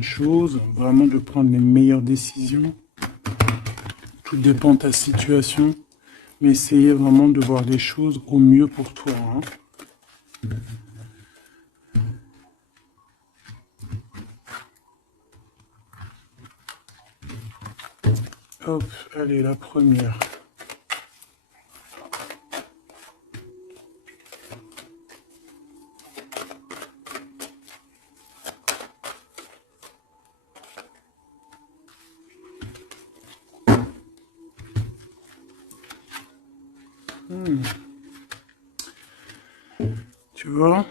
choses, vraiment de prendre les meilleures décisions. Tout dépend de ta situation, mais essayez vraiment de voir les choses au mieux pour toi. Hein. Hop, allez, la première. Tu vois?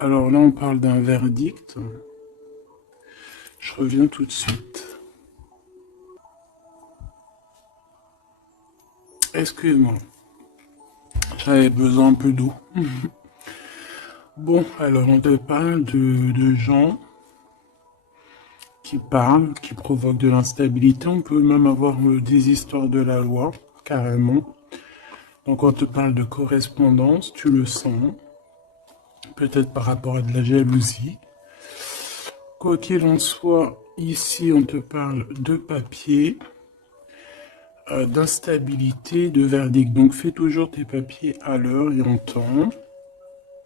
Alors là, on parle d'un verdict. Je reviens tout de suite. Excuse-moi. J'avais besoin un peu d'eau. Bon, alors on te parle de gens qui parlent, qui provoquent de l'instabilité. On peut même avoir des histoires de la loi, carrément. Donc on te parle de correspondance, tu le sens. Peut-être par rapport à de la jalousie. Quoi qu'il en soit, ici on te parle de papier, d'instabilité, de verdict. Donc fais toujours tes papiers à l'heure et en temps.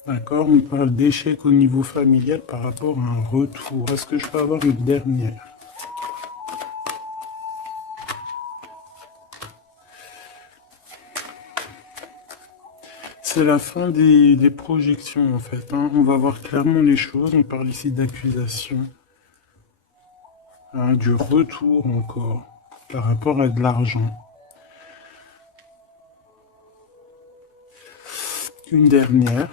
D'accord, on parle d'échec au niveau familial par rapport à un retour. Est-ce que je peux avoir une dernière? C'est la fin des projections en fait. Hein. On va voir clairement les choses. On parle ici d'accusation. Hein, du retour encore par rapport à de l'argent. Une dernière.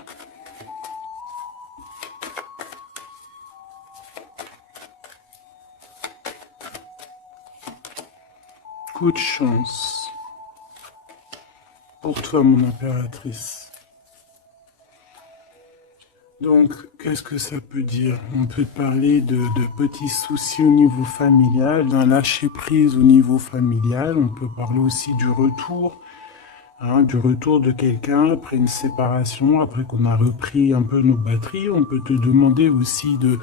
Coup de chance. Pour toi, mon impératrice. Donc, qu'est-ce que ça peut dire? On peut parler de petits soucis au niveau familial, d'un lâcher-prise au niveau familial. On peut parler aussi du retour, hein, du retour de quelqu'un après une séparation, après qu'on a repris un peu nos batteries. On peut te demander aussi de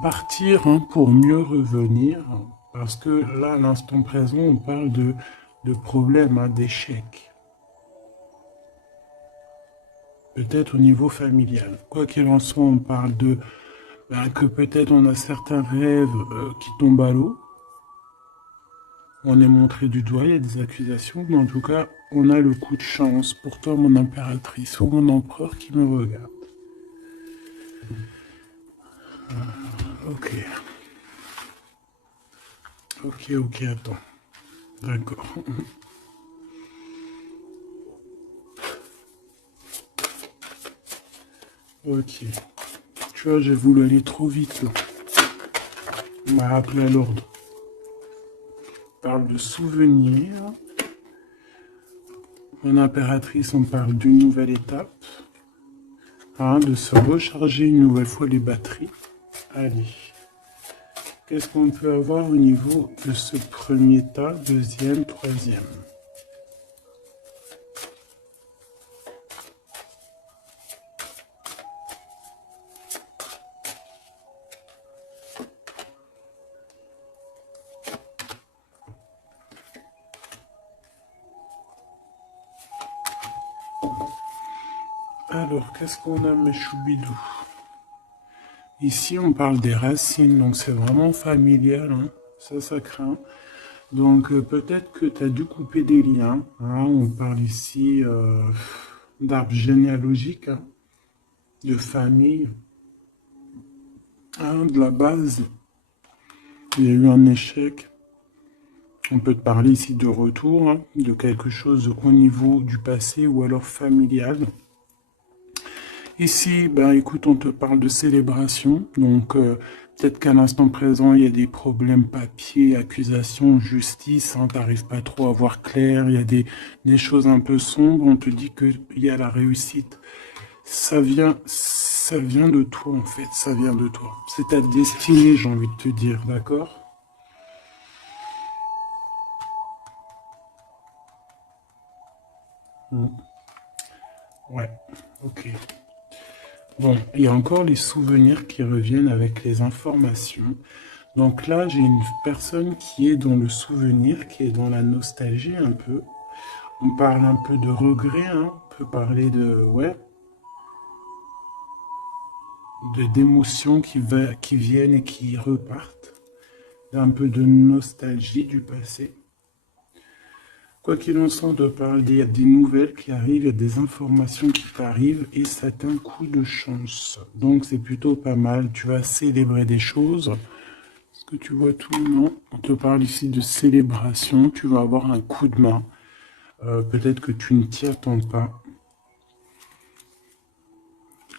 partir hein, pour mieux revenir. Parce que là, à l'instant présent, on parle de problèmes, hein, d'échecs. Peut-être au niveau familial. Quoi qu'il en soit, on parle de que peut-être on a certains rêves qui tombent à l'eau. On est montré du doigt, il y a des accusations, mais en tout cas, on a le coup de chance pour toi, mon impératrice, ou mon empereur qui me regarde. Ok. Ok, attends. D'accord. Ok. Tu vois, j'ai voulu aller trop vite là. On m'a rappelé à l'ordre. On parle de souvenirs. Mon impératrice, on parle d'une nouvelle étape. Hein, de se recharger une nouvelle fois les batteries. Allez. Qu'est-ce qu'on peut avoir au niveau de ce premier tas, deuxième, troisième? Alors, qu'est-ce qu'on a, mes choubidous? Ici, on parle des racines, donc c'est vraiment familial, hein. Ça craint. Donc, peut-être que tu as dû couper des liens. Hein. On parle ici d'arbre généalogique, hein, de famille, hein, de la base. Il y a eu un échec. On peut te parler ici de retour, hein, de quelque chose au niveau du passé ou alors familial. Ici, ben, écoute, on te parle de célébration. Donc, peut-être qu'à l'instant présent, il y a des problèmes papier, accusations, justice. Hein, t'arrives pas trop à voir clair. Il y a des choses un peu sombres. On te dit qu'il y a la réussite. Ça vient de toi, en fait. Ça vient de toi. C'est ta destinée, j'ai envie de te dire. D'accord? Ouais. Ok. Bon, il y a encore les souvenirs qui reviennent avec les informations. Donc là, j'ai une personne qui est dans le souvenir, qui est dans la nostalgie un peu. On parle un peu de regret, hein. On peut parler de, ouais, d'émotions qui viennent et qui repartent. Un peu de nostalgie du passé. Quoi qu'il en soit, on doit parler, il y a des nouvelles qui arrivent, il y a des informations qui t'arrivent et c'est un coup de chance. Donc c'est plutôt pas mal. Tu vas célébrer des choses. Est-ce que tu vois tout? Non. On te parle ici de célébration. Tu vas avoir un coup de main. Peut-être que tu ne t'y attends pas.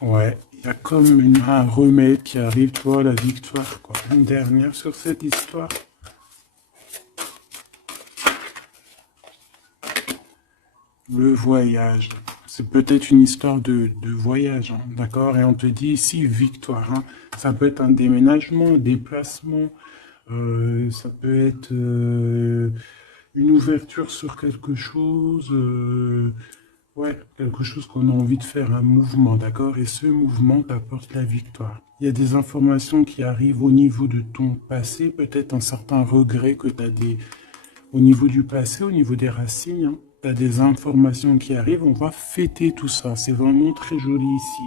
Ouais, il y a comme un remède qui arrive, toi, la victoire, quoi. Une dernière sur cette histoire. Le voyage. C'est peut-être une histoire de voyage, hein, d'accord? Et on te dit ici victoire, hein. Ça peut être un déménagement, un déplacement, ça peut être une ouverture sur quelque chose, ouais, quelque chose qu'on a envie de faire, un mouvement, d'accord? Et ce mouvement t'apporte la victoire. Il y a des informations qui arrivent au niveau de ton passé, peut-être un certain regret que tu as au niveau du passé, au niveau des racines, hein. Tu as des informations qui arrivent, on va fêter tout ça. C'est vraiment très joli ici.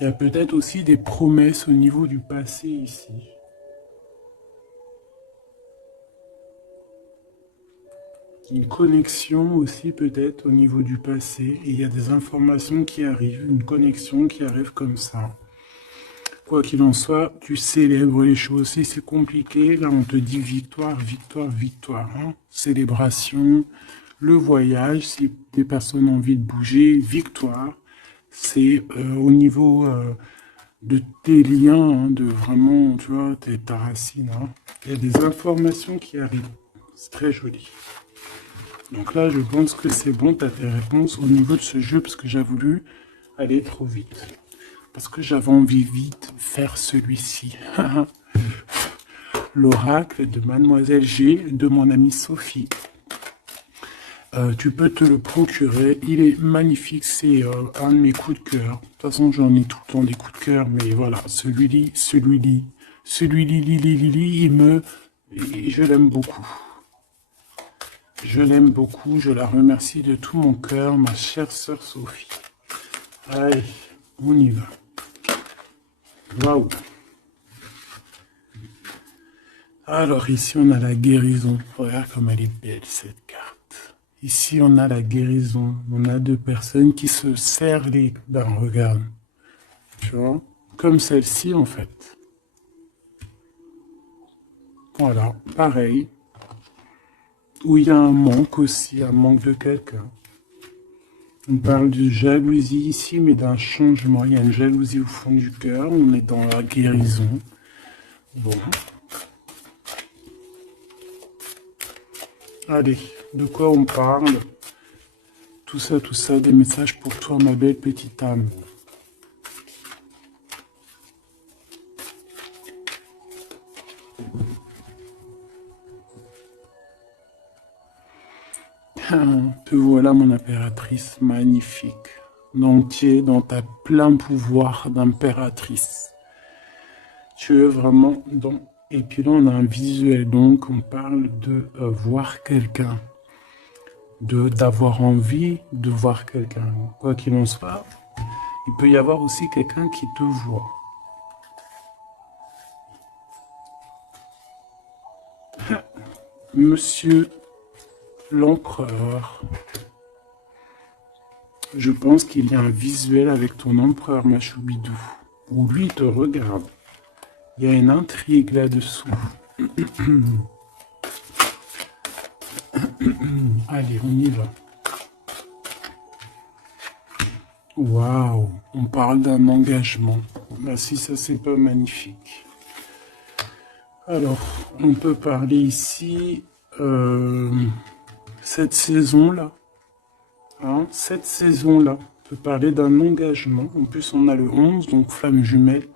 Il y a peut-être aussi des promesses au niveau du passé ici. Une connexion aussi peut-être au niveau du passé. Et il y a des informations qui arrivent, une connexion qui arrive comme ça. Quoi qu'il en soit, tu célèbres les choses. Si c'est compliqué, là on te dit victoire, victoire, victoire, hein. Célébration, le voyage, si des personnes ont envie de bouger, victoire. C'est au niveau de tes liens, hein, de vraiment, tu vois, ta racine, hein. Il y a des informations qui arrivent. C'est très joli. Donc là, je pense que c'est bon, tu as tes réponses au niveau de ce jeu, parce que j'ai voulu aller trop vite. Parce que j'avais envie vite de faire celui-ci. L'oracle de Mademoiselle G, de mon amie Sophie. Tu peux te le procurer. Il est magnifique. C'est un de mes coups de cœur. De toute façon, j'en ai tout le temps des coups de cœur. Mais voilà, celui-là, je l'aime beaucoup. Je l'aime beaucoup. Je la remercie de tout mon cœur, ma chère sœur Sophie. Allez, on y va. Waouh. Alors ici, on a la guérison. Regarde comme elle est belle, cette carte. Ici, on a la guérison. On a deux personnes qui se serrent les dents. Regarde. Tu vois? Comme celle-ci, en fait. Voilà, pareil. Où il y a un manque aussi, un manque de quelqu'un. On parle de jalousie ici, mais d'un changement. Il y a une jalousie au fond du cœur. On est dans la guérison. Bon. Allez, de quoi on parle? Tout ça, des messages pour toi, ma belle petite âme. Te voilà, mon impératrice magnifique. Donc, tu es dans ta plein pouvoir d'impératrice. Tu es vraiment dans... Et puis là, on a un visuel, donc on parle de voir quelqu'un. D'avoir envie de voir quelqu'un. Quoi qu'il en soit, il peut y avoir aussi quelqu'un qui te voit. Monsieur l'empereur. Je pense qu'il y a un visuel avec ton empereur Machoubidou, où lui te regarde. Il y a une intrigue là-dessous. Allez, on y va. Waouh, on parle d'un engagement. Bah, si ça, c'est pas magnifique. Alors, on peut parler ici, cette saison-là. Hein, cette saison-là, on peut parler d'un engagement. En plus, on a le 11, donc flamme jumelle.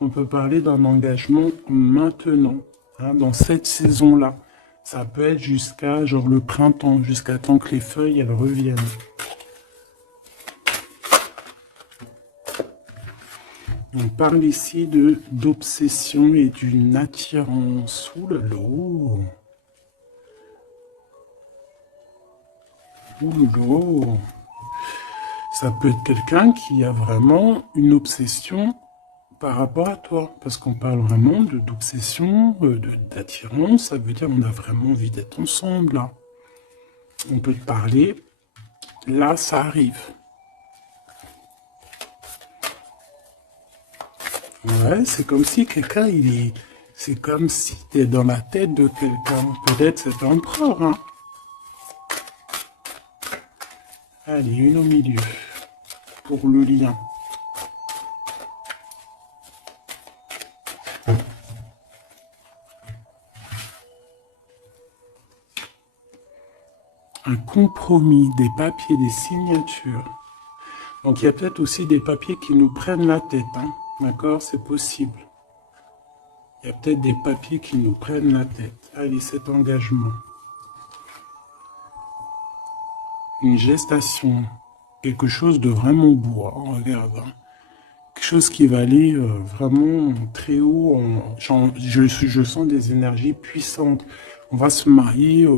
On peut parler d'un engagement maintenant, hein, dans cette saison-là. Ça peut être jusqu'à genre le printemps, jusqu'à temps que les feuilles elles reviennent. On parle ici d'obsession et d'une attirance. Ouh là là. Ouh là là. Ça peut être quelqu'un qui a vraiment une obsession par rapport à toi, parce qu'on parle vraiment d'obsession, d'attirance, ça veut dire qu'on a vraiment envie d'être ensemble, là. On peut te parler, là, ça arrive. Ouais, c'est comme si quelqu'un, c'est comme si t'es dans la tête de quelqu'un, peut-être cet empereur, hein. Allez, une au milieu, pour le lien. Un compromis, des papiers, des signatures. Donc il y a peut-être aussi des papiers qui nous prennent la tête, hein. D'accord, c'est possible. Il y a peut-être des papiers qui nous prennent la tête. Allez, cet engagement. Une gestation. Quelque chose de vraiment beau, hein, regarde. Hein. Quelque chose qui va aller vraiment très haut. Je sens des énergies puissantes. On va se marier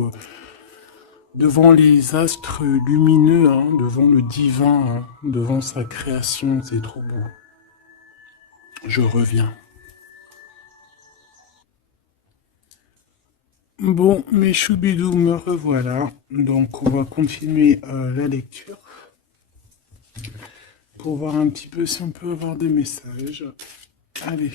devant les astres lumineux, hein, devant le divin, hein, devant sa création. C'est trop beau. Je reviens. Bon, mes choubidous, me revoilà. Donc, on va continuer la lecture pour voir un petit peu si on peut avoir des messages. Allez.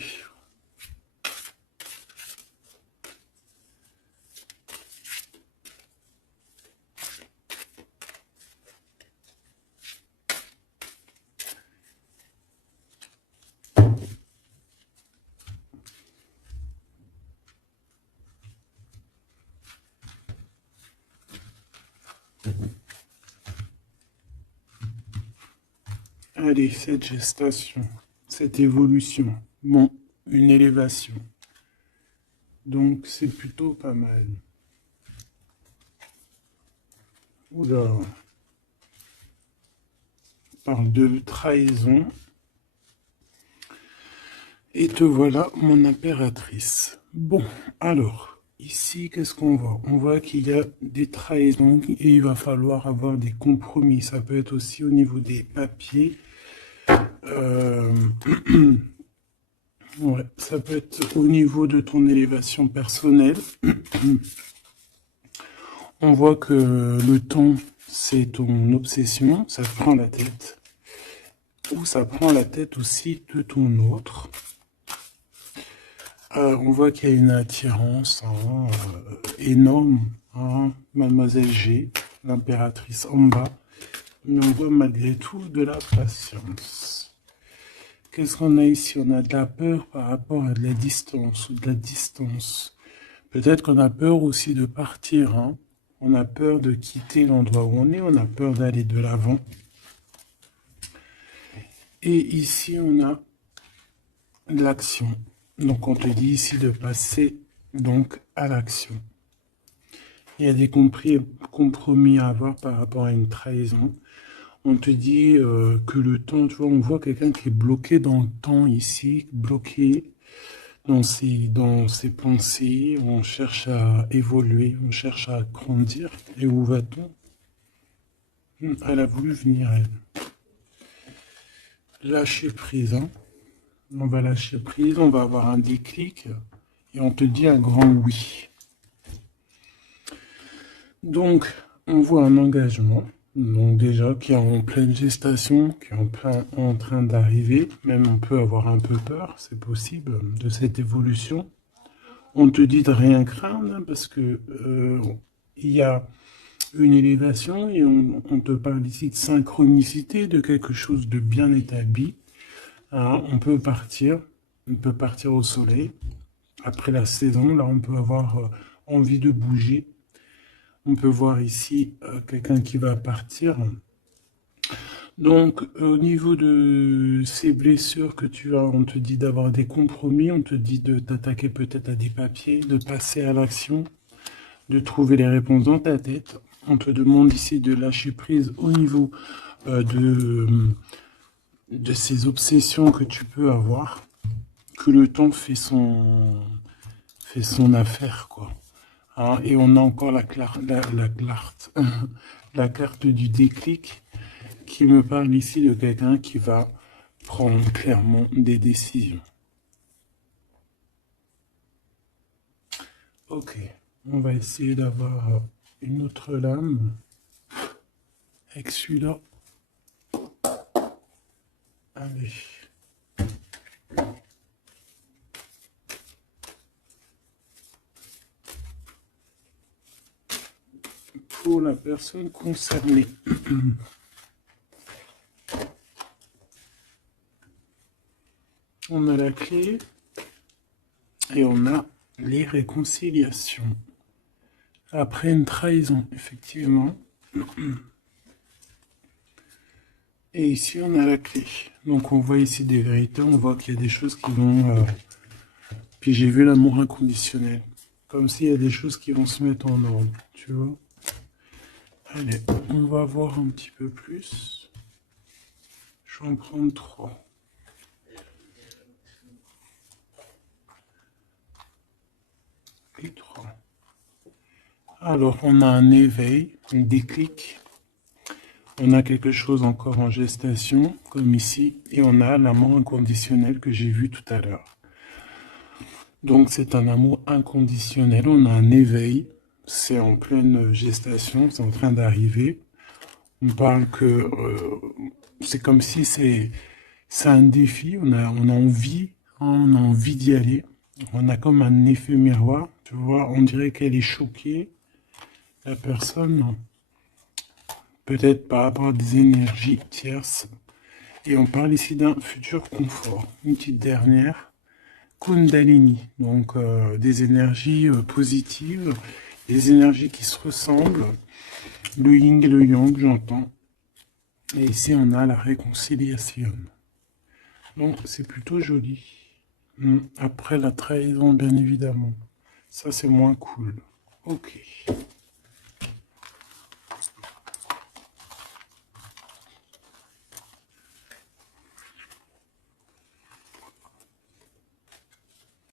Allez, cette gestation, cette évolution. Bon, une élévation. Donc, c'est plutôt pas mal. Oula. On parle de trahison. Et te voilà, mon impératrice. Bon, alors, ici, qu'est-ce qu'on voit? On voit qu'il y a des trahisons et il va falloir avoir des compromis. Ça peut être aussi au niveau des papiers. Ouais, ça peut être au niveau de ton élévation personnelle. On voit que le temps, c'est ton obsession, ça te prend la tête. Ou ça prend la tête aussi de ton autre. On voit qu'il y a une attirance hein, énorme. Hein, Mademoiselle G, l'impératrice en bas. Mais on voit malgré tout de la patience. Qu'est-ce qu'on a ici? On a de la peur par rapport à de la distance ou de la distance. Peut-être qu'on a peur aussi de partir. Hein. On a peur de quitter l'endroit où on est. On a peur d'aller de l'avant. Et ici, on a de l'action. Donc, on te dit ici de passer donc à l'action. Il y a des compromis à avoir par rapport à une trahison. On te dit que le temps, tu vois, on voit quelqu'un qui est bloqué dans le temps ici, bloqué dans ses pensées. On cherche à évoluer, on cherche à grandir. Et où va-t-on? Elle a voulu venir, elle. Lâcher prise, hein. On va lâcher prise, on va avoir un déclic et on te dit un grand oui. Donc, on voit un engagement, donc déjà qui est en pleine gestation, qui est en train d'arriver. Même on peut avoir un peu peur, c'est possible, de cette évolution. On te dit de rien craindre parce que il y a une élévation et on te parle ici de synchronicité, de quelque chose de bien établi. Alors, on peut partir au soleil. Après la saison, là, on peut avoir envie de bouger. On peut voir ici quelqu'un qui va partir. Donc, au niveau de ces blessures que tu as, on te dit d'avoir des compromis, on te dit de t'attaquer peut-être à des papiers, de passer à l'action. de trouver les réponses dans ta tête. On te demande ici de lâcher prise au niveau de ces obsessions que tu peux avoir, que le temps fait son affaire, quoi. Hein, et on a encore la carte du déclic qui me parle ici de quelqu'un qui va prendre clairement des décisions. Ok, on va essayer d'avoir une autre lame avec celui-là. Allez. Pour la personne concernée. On a la clé et on a les réconciliations. Après une trahison, effectivement. Et ici, on a la clé. Donc, on voit ici des vérités. On voit qu'il y a des choses qui vont... Puis j'ai vu l'amour inconditionnel. Comme s'il y a des choses qui vont se mettre en ordre. Tu vois? Allez, on va voir un petit peu plus. Je vais en prendre 3. Et 3. Alors, on a un éveil, un déclic. On a quelque chose encore en gestation, comme ici. Et on a l'amour inconditionnel que j'ai vu tout à l'heure. Donc, c'est un amour inconditionnel. On a un éveil. C'est en pleine gestation. C'est en train d'arriver. On parle que c'est comme si c'est un défi. On a envie. On a envie d'y aller. On a comme un effet miroir. Tu vois, on dirait qu'elle est choquée. La personne, peut-être par rapport à des énergies tierces. Et on parle ici d'un futur confort. Une petite dernière, Kundalini. Donc des énergies positives, des énergies qui se ressemblent. Le yin et le yang, j'entends. Et ici, on a la réconciliation. Donc, c'est plutôt joli. Après la trahison, bien évidemment. Ça, c'est moins cool. Ok.